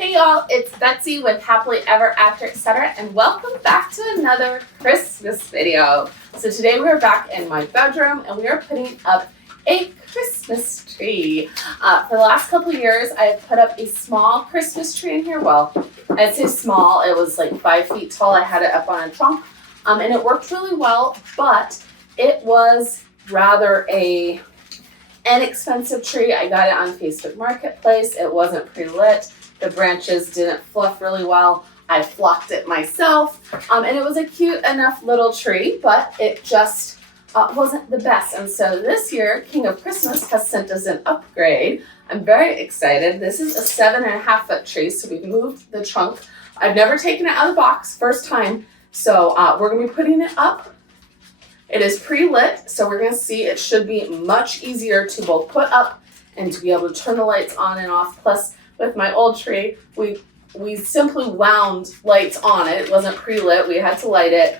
Hey y'all, it's Betsy with Happily Ever After Etc. and welcome back to another Christmas video. So today we are back in my bedroom and we are putting up a Christmas tree. For the last couple of years I have put up a small Christmas tree in here. Well, I'd say small, it was like 5 feet tall. I had it up on a trunk and it worked really well, but it was rather an inexpensive tree. I got it on Facebook Marketplace. It wasn't pre-lit. The branches didn't fluff really well. I flocked it myself, and it was a cute enough little tree, but it just wasn't the best. And so this year, King of Christmas has sent us an upgrade. I'm very excited. This is a 7.5 foot tree, so we've moved the trunk. I've never taken it out of the box, first time. So we're gonna be putting it up. It is pre-lit, so we're gonna see it should be much easier to both put up and to be able to turn the lights on and off. Plus, with my old tree, we simply wound lights on it. It wasn't pre-lit, we had to light it.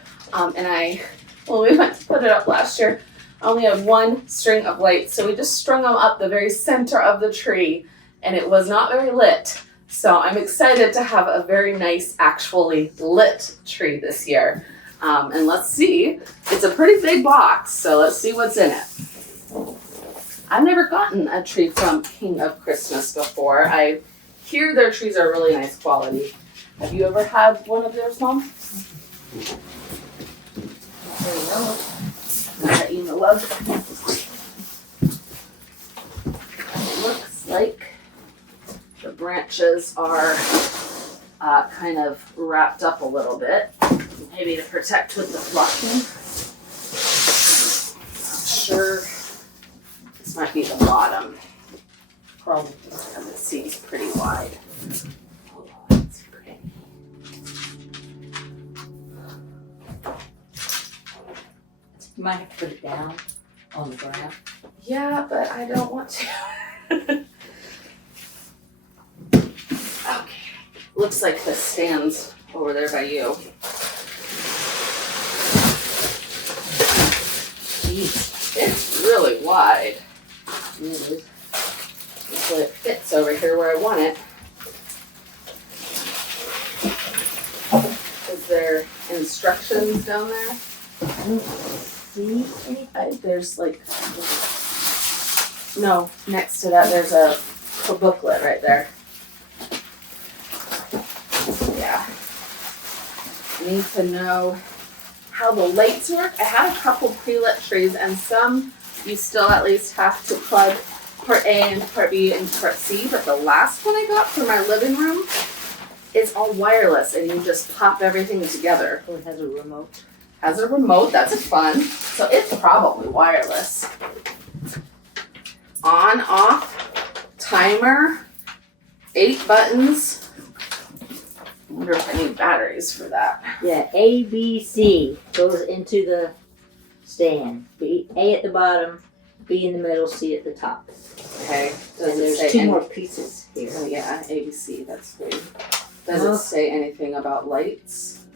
When we went to put it up last year, I only had one string of lights, so we just strung them up the very center of the tree, and it was not very lit. So I'm excited to have a very nice, actually lit tree this year. And let's see, it's a pretty big box, so let's see what's in it. I've never gotten a tree from King of Christmas before. I hear their trees are really nice quality. Have you ever had one of theirs, Mom? There you go. Now that you know of. It looks like the branches are kind of wrapped up a little bit. Maybe to protect with the flocking. Not sure. This might be the bottom. Probably. And it seems pretty wide. Oh, that's pretty. You might have to put it down on the ground. Yeah, but I don't want to. Okay. Looks like this stands over there by you. Jeez, it's really wide. It is. So it fits over here where I want it. Is there instructions down there? I don't see anything. There's like, no, next to that there's a booklet right there. Yeah. I need to know how the lights work. I had a couple pre-lit trees and some you still at least have to plug part A and part B and part C, but the last one I got for my living room is all wireless and you just pop everything together. Oh, it has a remote. Has a remote, that's fun. So it's probably wireless. On, off, timer, 8 buttons. I wonder if I need batteries for that. Yeah, A, B, C goes into the stand. B, A at the bottom, B in the middle, C at the top. Okay. And there's two more pieces here. Oh yeah, ABC, that's good. Does it say anything about lights?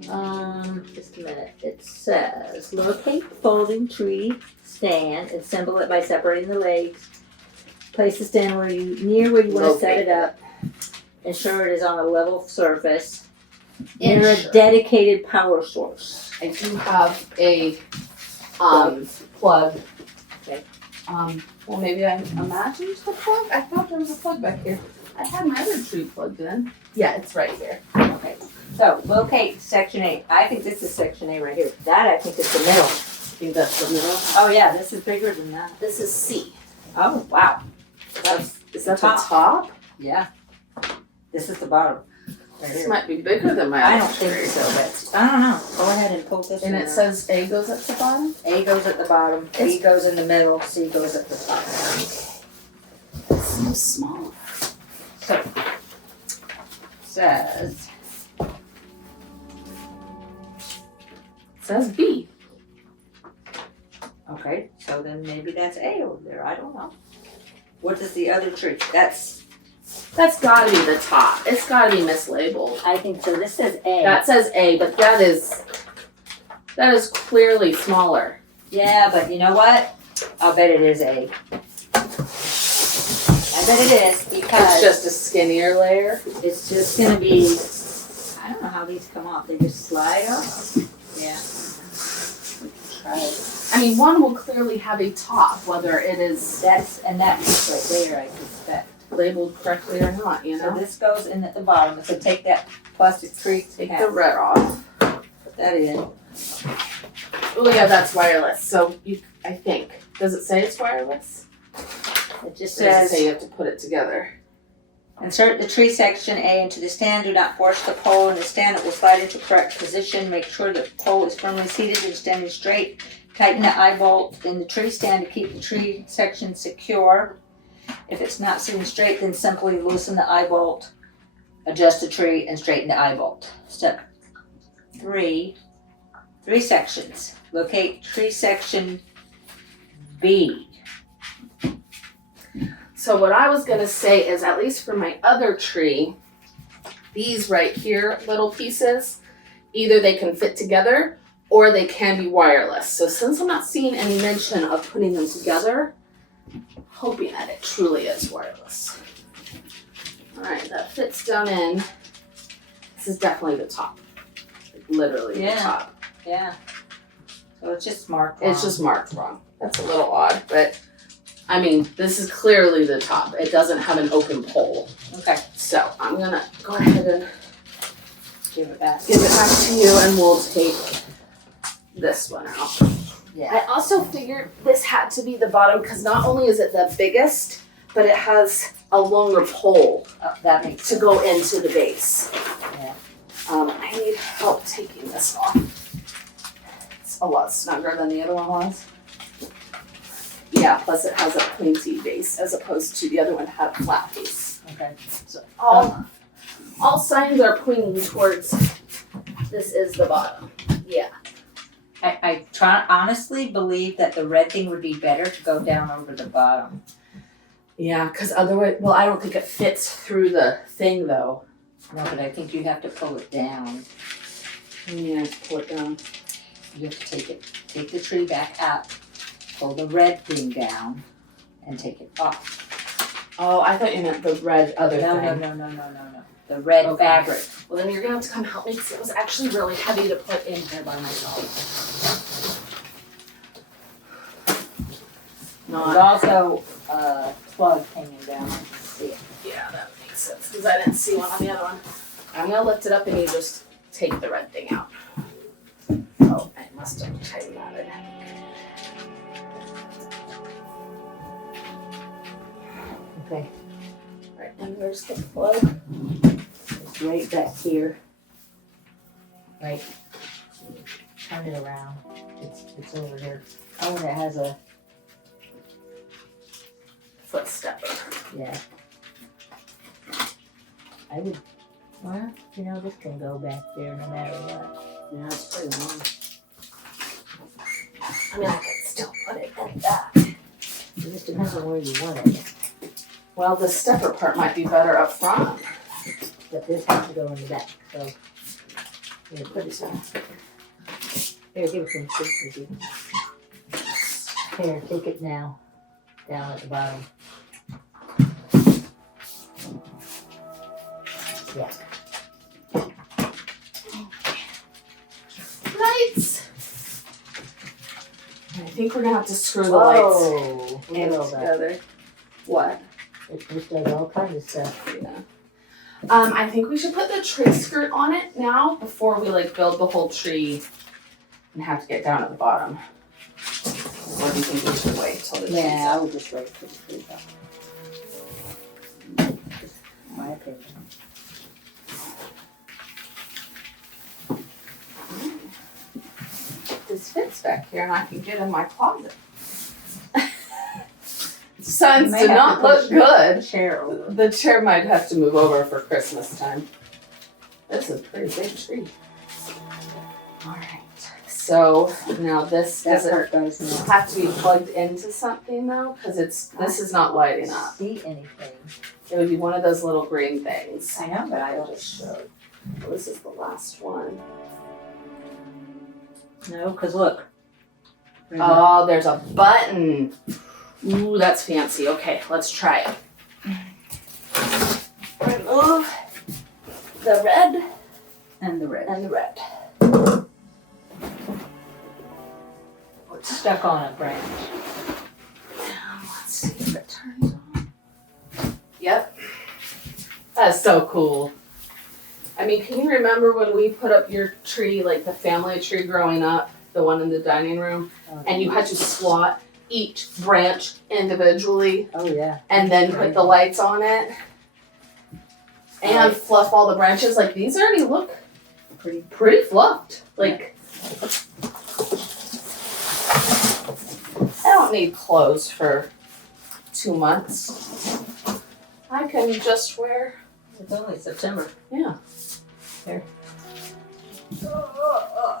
Just a minute. It says, locate folding tree stand, assemble it by separating the legs. Place the stand near where you want to set it up. Ensure it is on a level surface. Enter a dedicated power source. I do have a plug. Okay. Well, maybe I imagined the plug. I thought there was a plug back here. I had my other tree plugged in. Yeah, it's right here. Okay. So locate section A. I think this is section A right here. That I think is the middle. I think that's the middle. Oh yeah, this is bigger than that. This is C. Oh wow. Is that the top? Yeah. This is the bottom. Right This here. might be bigger than my I other don't think tree. so, Betsy. I don't know. Go ahead and pull this And one it out. says A goes at the bottom? A goes at the bottom, B goes in the middle, C goes at the top. It seems small. So, says, It says B. okay, so then maybe that's A over there. I don't know. What is the other tree? That's Gotta be the top. It's gotta be mislabeled. I think so. This says A. That says A, but that is clearly smaller. Yeah, but you know what? I'll bet it is A. I But it is because It's just a skinnier layer. it's just gonna be, I don't know how these come off. They just slide off? Yeah. We can try it. I mean, one will clearly have a top, whether it is That's right there, I suspect. labeled correctly or not, you So know? this goes in at the bottom. So take that plastic tree, Take the red off. put that in. Oh yeah, that's wireless. So I think. Does it say it's wireless? It just Or does it says, say you have to put it together? insert the tree section A into the stand. Do not force the pole in the stand. It will slide into correct position. Make sure the pole is firmly seated and standing straight. Tighten the eye bolt in the tree stand to keep the tree section secure. If it's not sitting straight, then simply loosen the eye bolt, adjust the tree, and straighten the eye bolt. Step 3, 3 sections. Locate tree section B. So what I was gonna say is, at least for my other tree, these right here, little pieces, either they can fit together or they can be wireless. So since I'm not seeing any mention of putting them together, I'm hoping that it truly is wireless. All right, that fits down in. This is definitely the top, like literally the Yeah. top. Yeah. So it's just marked wrong. It's just marked wrong. That's a little odd, but I mean, this is clearly the top. It doesn't have an open pole. Okay. So I'm gonna go ahead and Give it back. give it back to you, and we'll take this one out. Yeah. I also figured this had to be the bottom because not only is it the biggest, but it has a longer pole Oh, that makes to sense. go into the base. Yeah. I need help taking this off. It's a lot snugger than the other one was. Yeah, plus it has a pointy base as opposed to the other one had a flat base. Okay. So all signs are pointing towards this is the bottom. Yeah. I honestly believe that the red thing would be better to go down over the bottom. Yeah, because otherwise, well, I don't think it fits through the thing though. No, but I think you have to pull it down. Yeah, pull it down. You have to take the tree back up, pull the red thing down, and take it off. Oh, I thought you meant the red other No. thing. The red Okay. fabric. Well, then you're gonna have to come help me because it was actually really heavy to put in here by myself. There's Not. also a plug hanging down. See it. Yeah, that makes sense because I didn't see one on the other one. I'm gonna lift it up and you just take the red thing out. Oh, I must have tightened that in. Okay. Right, and there's the plug. It's right back here. Right. Turn it around. It's over here. Oh, and it has a, Foot stepper. yeah. I would, well, this can go back there no matter what. Yeah, it's pretty long. I mean, I can still put it in that. It just depends on where you want it. Well, the stepper part might be better up front. But this has to go in the back, so. Here, put it down. Here, give it some soup. Here, take it now. Down at the bottom. Yeah. Lights! I think we're gonna have to screw the lights Whoa! in Look at that. together. What? It just does all kinds of stuff. Yeah. I think we should put the tree skirt on it now before we build the whole tree and have to get down at the bottom. Or do you think we should wait till the tree's Yeah, I up? would just wait for the tree up. My opinion. This fits back here and I can get in my closet. Suns may do have not to look push good. Chair over. The chair might have to move over for Christmas time. This is a pretty big tree. Alright, so now this That doesn't part goes now. have to be plugged into something though, because this is not lighting up. See anything? It would be one of those little green things. I know, but I I don't. just showed. Well, this is the last one. No, because look. Oh, there's a button. Ooh, that's fancy. Okay, let's try it. remove the red And the red. and the red. It's stuck on a branch. Let's see if it turns on. Yep. That's so cool. I mean, can you remember when we put up your tree, like the family tree growing up, the one in the dining room, and you had to slot each branch individually Oh yeah. and then put the lights on it and fluff all the branches? Like, these already look pretty fluffed. Like, I don't need clothes for 2 months. I can just wear. It's only September. Yeah. There.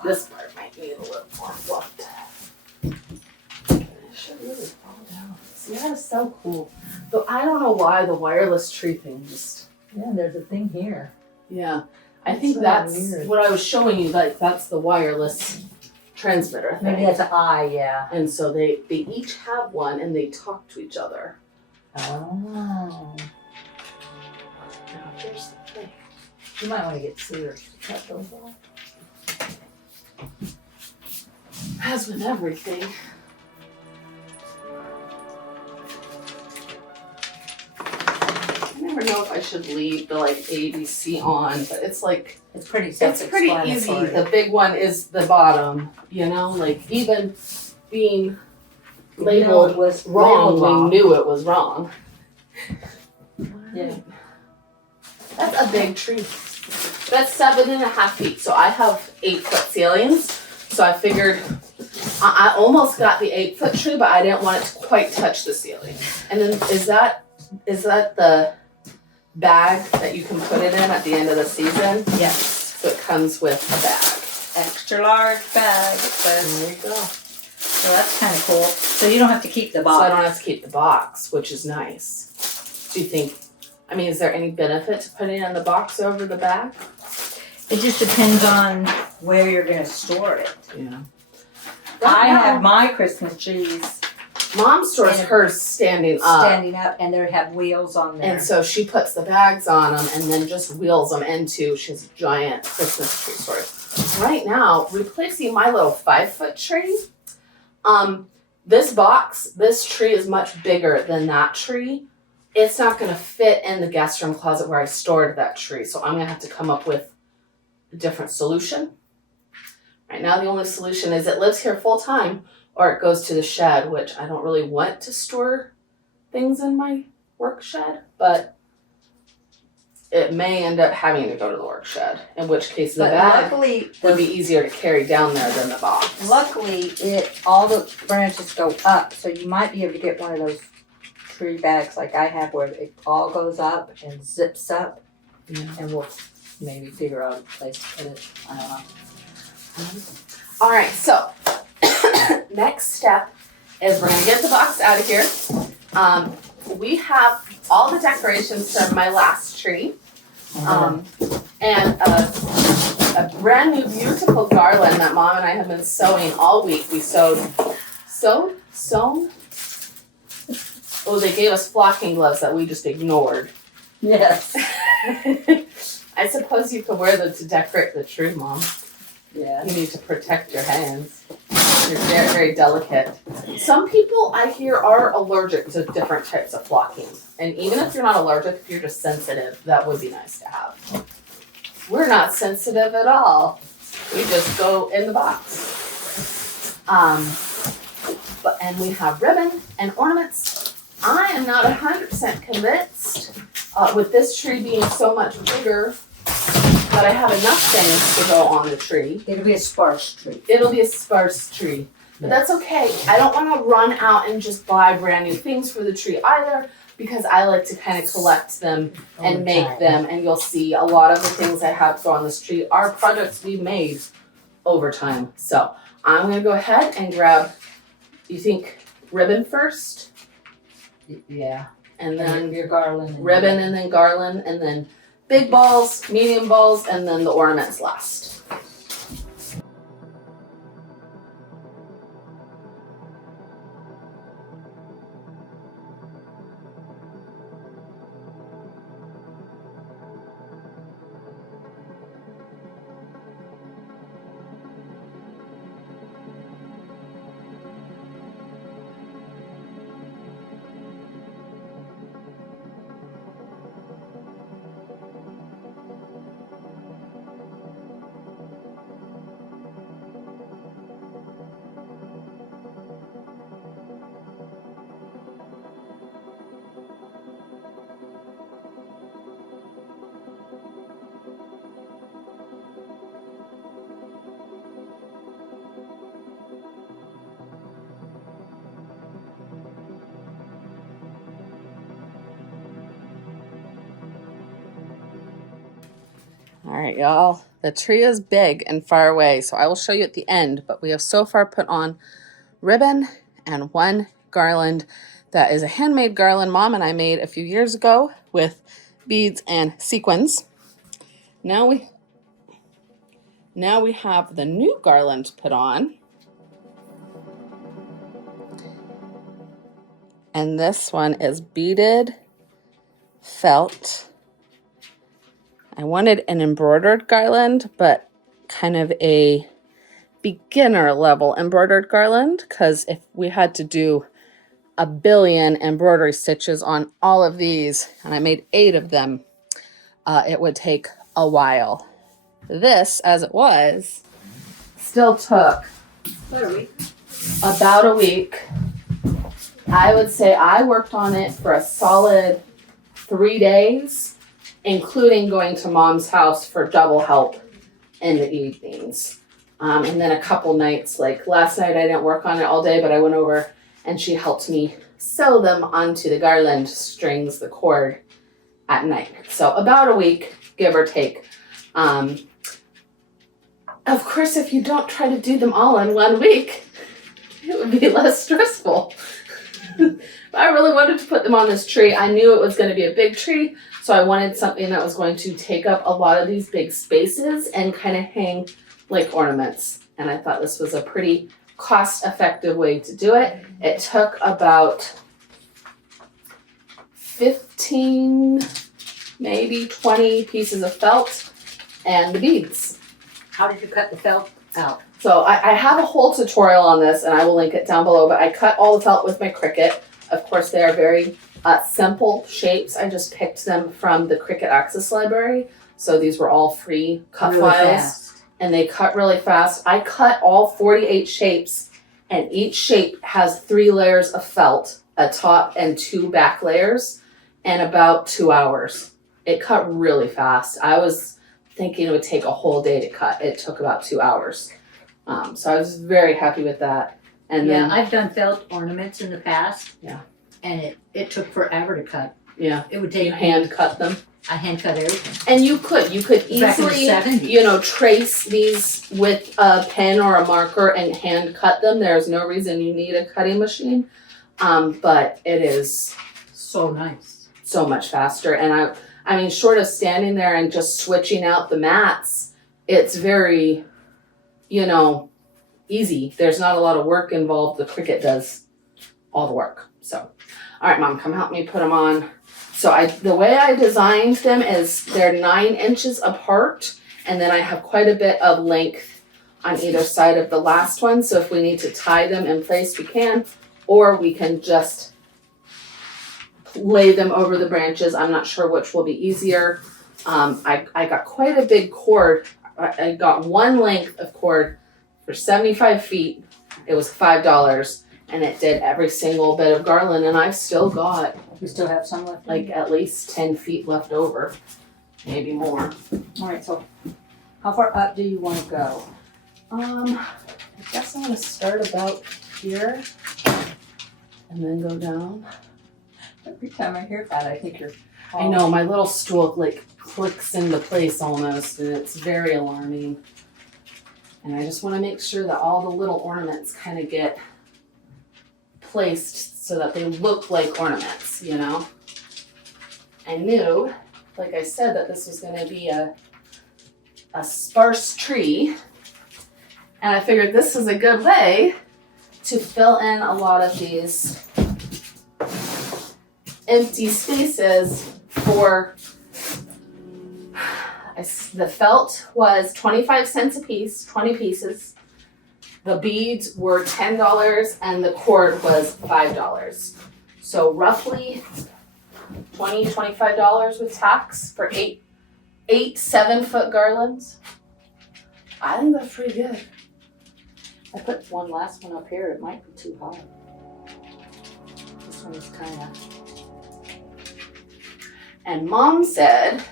This part might need a little more fluffed. It should really fall down. See, that is so cool. Though I don't know why the wireless tree thing just. Yeah, there's a thing here. Yeah. I think so that's weird. what I was showing you, like that's the wireless transmitter thing. Maybe that's an eye, yeah. And so they each have one and they talk to each other. Oh. Now here's the thing. You might want to get scissors to cut those off. As with everything. I never know if I should leave the like ABC on, but it's like It's pretty it's pretty self-explanatory. easy. The big one is the bottom, you know, like even being labeled was wrong, we knew it was wrong. Yeah. That's a big tree. That's 7.5 feet. So I have 8-foot ceilings. So I figured I almost got the 8-foot tree, but I didn't want it to quite touch the ceiling. And then is that the bag that you can put it in at the end of the season? Yes. So it comes with a bag. Extra large bag, it says. There you go. So that's kind of cool. So you don't have to keep the So I box. don't have to keep the box, which is nice. Do you think, I mean, is there any benefit to putting it in the box over the bag? It just depends on where you're going to store it. Yeah. I have my Christmas trees Mom stores hers standing up. standing up, and they have wheels on there. And so she puts the bags on them and then just wheels them into, she has a giant Christmas tree storage. Right now, replacing my little 5-foot tree, this tree is much bigger than that tree. It's not going to fit in the guest room closet where I stored that tree. So I'm going to have to come up with a different solution. Right now, the only solution is it lives here full time or it goes to the shed, which I don't really want to store things in my work shed, but it may end up having to go to the work shed, in which case the bag would be easier to carry down there than the box. Luckily, all the branches go up, so you might be able to get one of those tree bags like I have where it all goes up and zips up, and we'll maybe figure out a place to put it. I don't know. All right, so next step is we're gonna get the box out of here. We have all the decorations from my last tree, and a brand new beautiful garland that Mom and I have been sewing all week. We sewn. Oh, they gave us flocking gloves that we just ignored. Yes. I suppose you could wear them to decorate the tree, Mom. Yeah. You need to protect your hands. You're very, very delicate. Some people I hear are allergic to different types of flocking. And even if you're not allergic, if you're just sensitive, that would be nice to have. We're not sensitive at all. We just go in the box. And we have ribbon and ornaments. I am not 100% convinced with this tree being so much bigger that I have enough things to go on the tree. It'll be a sparse tree. It'll be a sparse tree. But that's okay. I don't want to run out and just buy brand new things for the tree either, because I like to kind of collect them and make them. And you'll see a lot of the things I have go on this tree are projects we've made over time. So I'm going to go ahead and grab, you think ribbon first? Yeah. And then your garland. ribbon and then garland and then big balls, medium balls, and then the ornaments last. All right, y'all. The tree is big and far away, so I will show you at the end, but we have so far put on ribbon and one garland that is a handmade garland Mom and I made a few years ago with beads and sequins. Now we have the new garland put on. And this one is beaded felt. I wanted an embroidered garland, but kind of a beginner level embroidered garland, because if we had to do a billion embroidery stitches on all of these, and I made 8 of them, it would take a while. This, as it was, still took about a week. I would say I worked on it for a solid 3 days, including going to Mom's house for double help in the evenings. And then a couple nights, like last night I didn't work on it all day, but I went over and she helped me sew them onto the garland strings, the cord, at night. So about a week, give or take. Of course, if you don't try to do them all in 1 week, it would be less stressful. But I really wanted to put them on this tree. I knew it was going to be a big tree, so I wanted something that was going to take up a lot of these big spaces and kind of hang like ornaments. And I thought this was a pretty cost-effective way to do it. It took about 15, maybe 20 pieces of felt and the beads. How did you cut the felt out? So I have a whole tutorial on this, and I will link it down below, but I cut all the felt with my Cricut. Of course, they are very simple shapes. I just picked them from the Cricut Access Library. So these were all free cut Really files. fast. And they cut really fast. I cut all 48 shapes, and each shape has 3 layers of felt, a top and 2 back layers, and about 2 hours. It cut really fast. I was thinking it would take a whole day to cut. It took about 2 hours. So I was very happy with that. And Yeah, then, I've done felt ornaments in the past. Yeah. And it took forever to cut. yeah, It would take you hand cut them. I hand cut everything. And you could Back in the easily, 70s. trace these with a pen or a marker and hand cut them. There's no reason you need a cutting machine. But it is So nice. so much faster. And I mean, short of standing there and just switching out the mats, it's very, easy. There's not a lot of work involved. The Cricut does all the work. So, all right, Mom, come help me put them on. So the way I designed them is they're 9 inches apart, and then I have quite a bit of length on either side of the last one. So if we need to tie them in place, we can, or we can just lay them over the branches. I'm not sure which will be easier. I got quite a big cord. I got one length of cord for 75 feet. It was $5, and it did every single bit of garland, and I've still got You still have some left? like at least 10 feet left over, maybe more. All right, so how far up do you want to go? I guess I'm gonna start about here and then go down. Every time I hear that, I think you're... I know, my little stool like clicks into place almost, and it's very alarming. And I just want to make sure that all the little ornaments kind of get placed so that they look like ornaments, I knew, like I said, that this was going to be a sparse tree, and I figured this was a good way to fill in a lot of these empty spaces for... The felt was 25 cents a piece, 20 pieces. The beads were $10 and the cord was $5. So roughly $20, $25 with tax for eight 7-foot garlands. I think that's pretty good. I put one last one up here. It might be too high. This one's kind of... And Mom said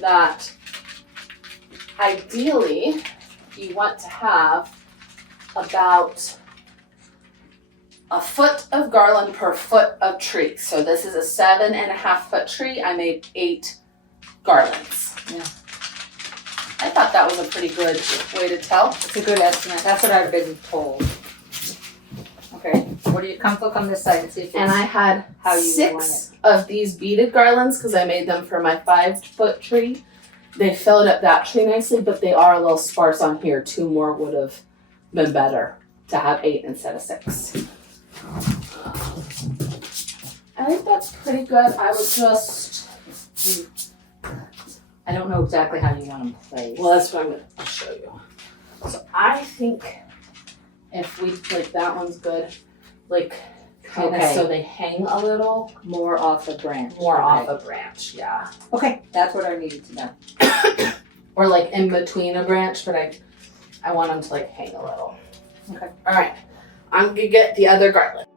that ideally you want to have about a foot of garland per foot of tree. So this is a 7.5-foot tree. I made 8 garlands. Yeah. thought that was a pretty good way to tell. It's a good estimate. That's what I've been told. Okay, what do you look on this side and see if And I had how you 6 of these beaded garlands because I made them for my 5-foot tree. They filled up that tree nicely, but they are a little sparse on here. 2 more would have been better to have 8 instead of 6. I think that's pretty good. I would just... I don't know exactly how you want them placed. Well, that's what I'm going to show you. So I think if we, like, that one's good. Like, kind of so they hang a little. More off the branch. More off a branch, yeah. Okay, that's what I needed to know. Or like in between a branch, but I want them to like hang a little. Okay. All right, I'm gonna get the other garland.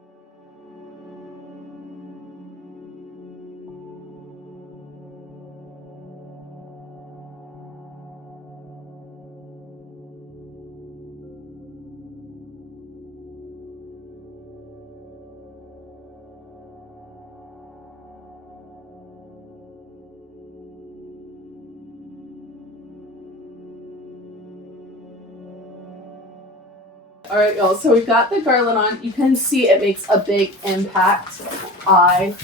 All right, y'all, so we got the garland on. You can see it makes a big impact. I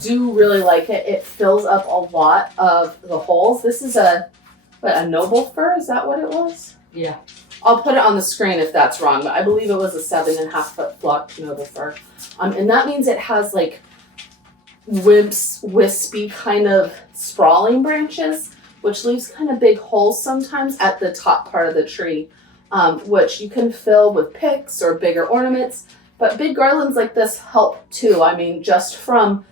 do really like it. It fills up a lot of the holes. This is a noble fir, is that what it was? Yeah. I'll put it on the screen if that's wrong, but I believe it was a 7.5-foot flocked noble fir. And that means it has like wispy kind of sprawling branches, which leaves kind of big holes sometimes at the top part of the tree. Which you can fill with picks or bigger ornaments, but big garlands like this help too. I mean, just from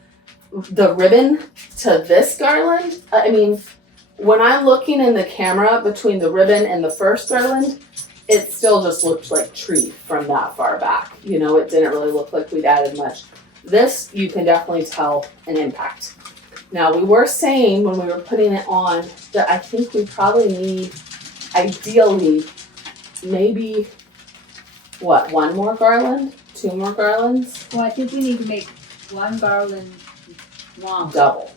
the ribbon to this garland, I mean, when I'm looking in the camera between the ribbon and the first garland, it still just looked like tree from that far back. You know, it didn't really look like we'd added much. This, you can definitely tell an impact. Now, we were saying when we were putting it on that I think we probably need, ideally, maybe, what, 1 more garland? 2 more garlands? Well, I think we need to make 1 garland long. Double.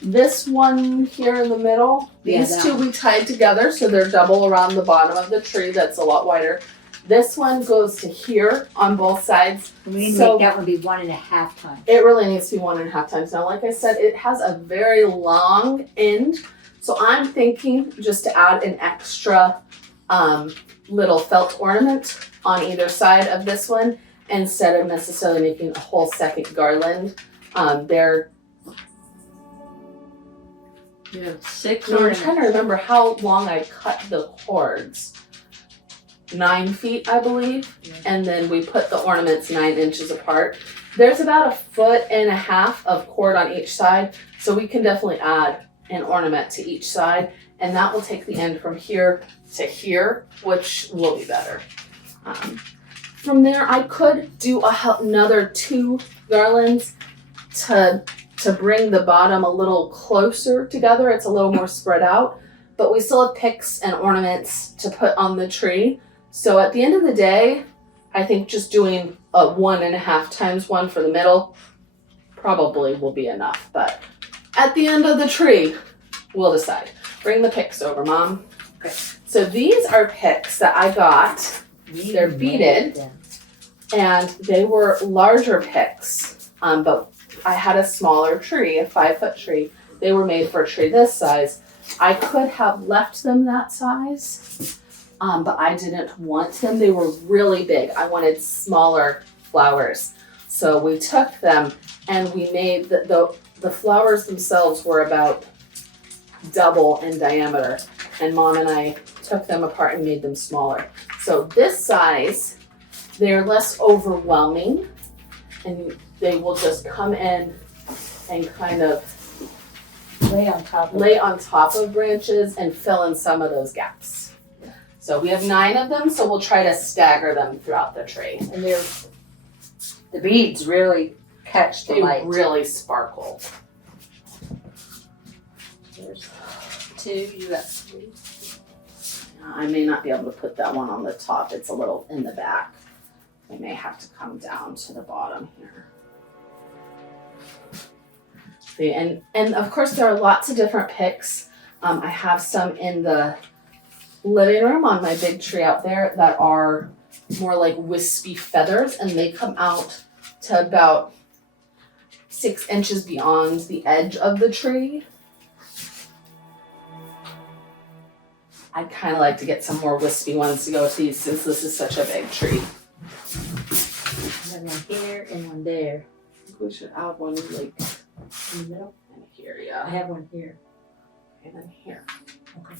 This one here in the middle, these 2 we tied together so they're double around the bottom of the tree. That's a lot wider. This one goes to here on both sides. We need to make that one be 1.5 times. It really needs to be 1.5 times. Now, like I said, it has a very long end. So I'm thinking just to add an extra little felt ornament on either side of this one instead of necessarily making a whole second garland. They're 6 I'm ornaments. trying to remember how long I cut the cords. 9 feet, I believe, and then we put the ornaments 9 inches apart. There's about 1.5 feet of cord on each side, so we can definitely add an ornament to each side, and that will take the end from here to here, which will be better. From there, I could do another 2 garlands to bring the bottom a little closer together. It's a little more spread out, but we still have picks and ornaments to put on the tree. So at the end of the day, I think just doing a 1.5 times 1 for the middle probably will be enough. But at the end of the tree, we'll decide. Bring the picks over, Mom. Okay. So these are picks that I got. They're beaded, and they were larger picks, but I had a smaller tree, a 5-foot tree. They were made for a tree this size. I could have left them that size, but I didn't want them. They were really big. I wanted smaller flowers. So we took them and we made the flowers themselves were about double in diameter. And Mom and I took them apart and made them smaller. So this size, they're less overwhelming, and they will just come in and kind of lay on top of branches and fill in some of those gaps. So we have 9 of them, so we'll try to stagger them throughout the tree. And the beads really catch the light. They really sparkle. There's 2, you got 3. I may not be able to put that one on the top. It's a little in the back. I may have to come down to the bottom here. See, and of course there are lots of different picks. I have some in the living room on my big tree out there that are more like wispy feathers, and they come out to about 6 inches beyond the edge of the tree. I'd kind of like to get some more wispy ones to go with these since this is such a big tree. And then one here and one there. I think we should add one like In the middle? in here, I yeah. have one here. And then here. Okay.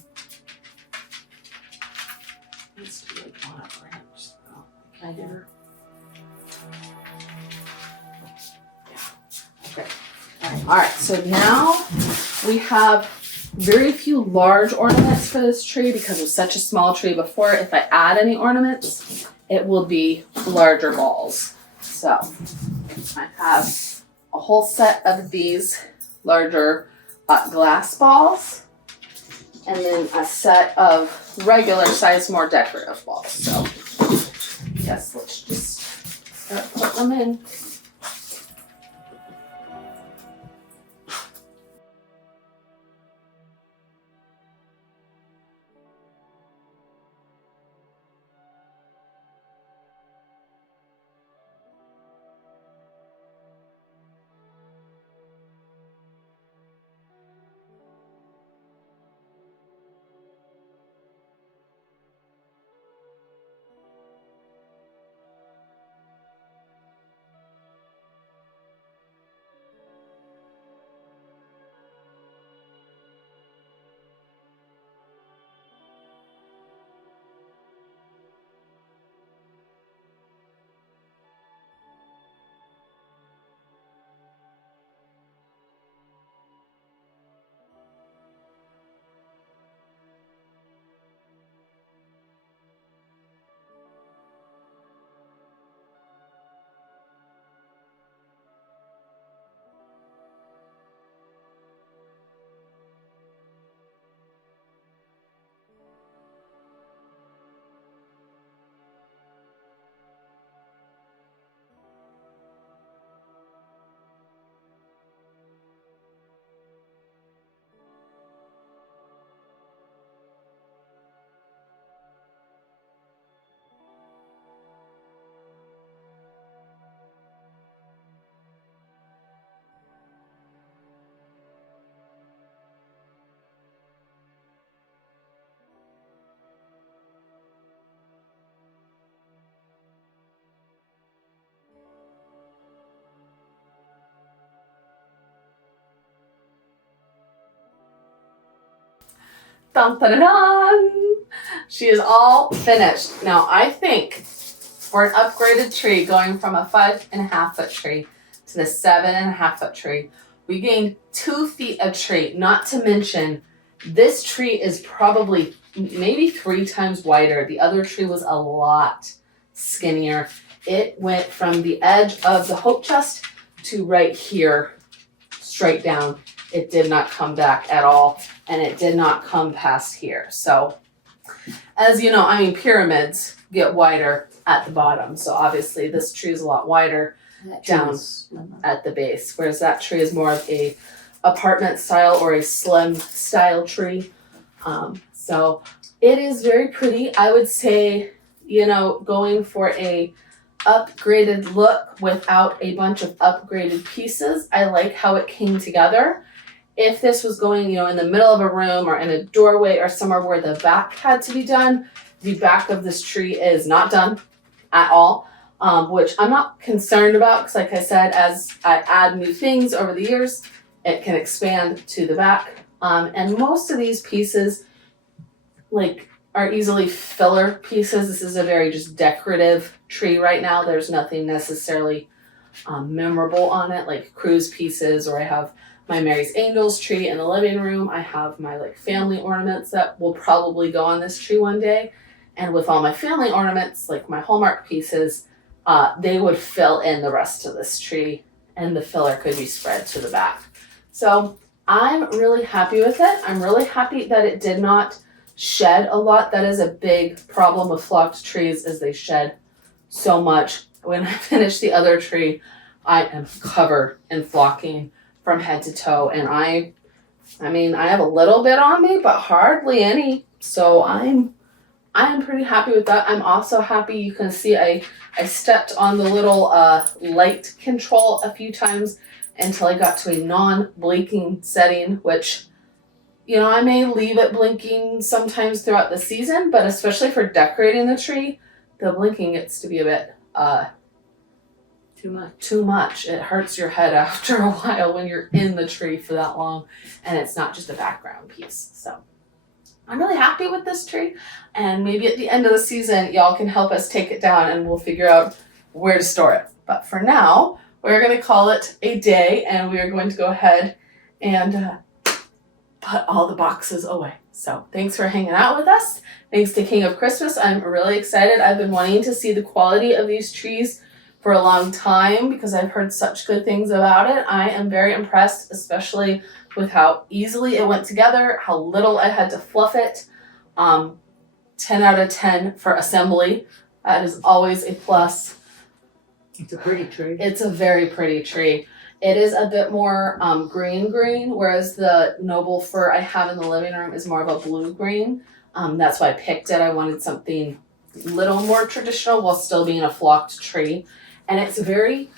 Let's do like on a branch. So I do. here. Yeah. Okay. All right. So now we have very few large ornaments for this tree because it was such a small tree before. If I add any ornaments, it will be larger balls. So I have a whole set of these larger glass balls, and then a set of regular size, more decorative balls. So yes, let's just start putting them in. Dun, dun, dun, dun. She is all finished. Now I think for an upgraded tree going from a 5.5 foot tree to the 7.5 foot tree, we gained 2 feet of tree. Not to mention, this tree is probably maybe 3 times wider. The other tree was a lot skinnier. It went from the edge of the hope chest to right here, straight down. It did not come back at all, and it did not come past here. So, as you know, I mean, pyramids get wider at the bottom. So obviously this tree is a lot wider down at the base, whereas that tree is more of a apartment style or a slim style tree. So it is very pretty. I would say, you know, going for a upgraded look without a bunch of upgraded pieces. I like how it came together. If this was going, you know, in the middle of a room or in a doorway or somewhere where the back had to be done, the back of this tree is not done at all, which I'm not concerned about because, like I said, as I add new things over the years, it can expand to the back. And most of these pieces, like, are easily filler pieces. This is a very just decorative tree right now. There's nothing necessarily memorable on it, like cruise pieces, or I have my Mary's Angels tree in the living room. I have my like family ornaments that will probably go on this tree one day. And with all my family ornaments, like my Hallmark pieces, they would fill in the rest of this tree, and the filler could be spread to the back. So I'm really happy with it. I'm really happy that it did not shed a lot. That is a big problem with flocked trees, is they shed so much. When I finish the other tree, I am covered in flocking from head to toe, and I I mean, I have a little bit on me, but hardly any. So I'm pretty happy with that. I'm also happy. You can see I stepped on the little light control a few times until I got to a non-blinking setting, which, you know, I may leave it blinking sometimes throughout the season, but especially for decorating the tree, the blinking gets to be a bit too much. It hurts your head after a while when you're in the tree for that long, and it's not just a background piece. So I'm really happy with this tree, and maybe at the end of the season y'all can help us take it down and we'll figure out where to store it. But for now, we're going to call it a day, and we are going to go ahead and put all the boxes away. So thanks for hanging out with us. Thanks to King of Christmas. I'm really excited. I've been wanting to see the quality of these trees for a long time because I've heard such good things about it. I am very impressed, especially with how easily it went together, how little I had to fluff it. 10 out of 10 for assembly. That is always a plus. It's a pretty tree. It's a very pretty tree. It is a bit more green, whereas the noble fir I have in the living room is more of a blue-green. That's why I picked it. I wanted something a little more traditional while still being a flocked tree. And it's very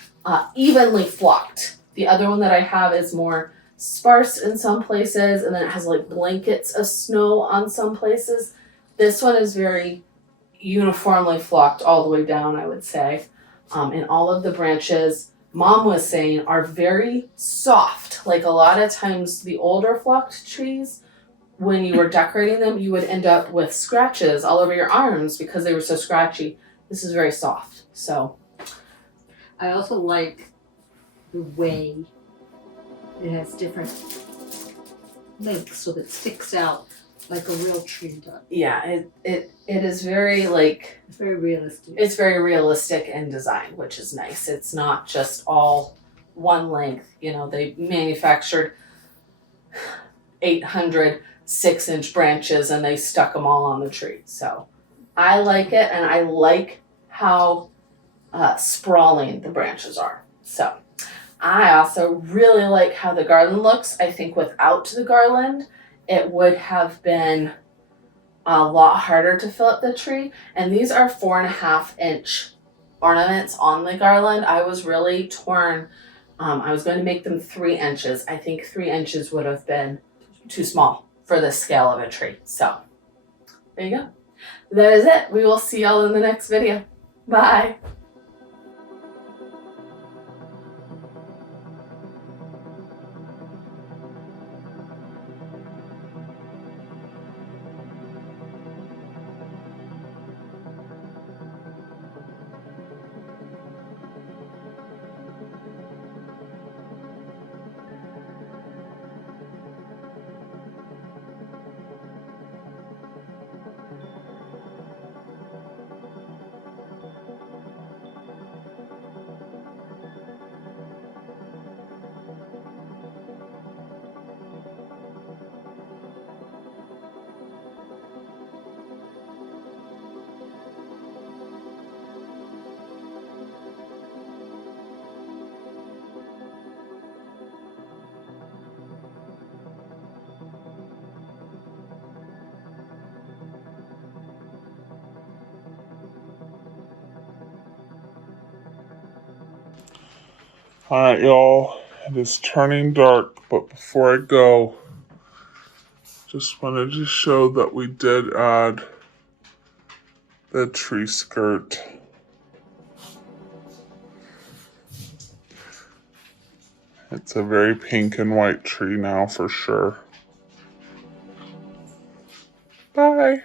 evenly flocked. The other one that I have is more sparse in some places, and then it has like blankets of snow on some places. This one is very uniformly flocked all the way down, I would say. And all of the branches, Mom was saying, are very soft. Like a lot of times the older flocked trees, when you were decorating them, you would end up with scratches all over your arms because they were so scratchy. This is very soft. So I also like the way it has different links so that it sticks out like a real tree does. yeah, it is very like, It's very realistic. it's very realistic in design, which is nice. It's not just all one length. You know, they manufactured 800 6-inch branches and they stuck them all on the tree. So I like it, and I like how sprawling the branches are. So I also really like how the garland looks. I think without the garland, it would have been a lot harder to fill up the tree. And these are 4.5-inch ornaments on the garland. I was really torn. I was going to make them 3 inches. I think 3 inches would have been too small for the scale of a tree. So there you go. That is it. We will see y'all in the next video. Bye. Alright, y'all, it is turning dark, but before I go, just wanted to show that we did add the tree skirt. It's a very pink and white tree now for sure. Bye!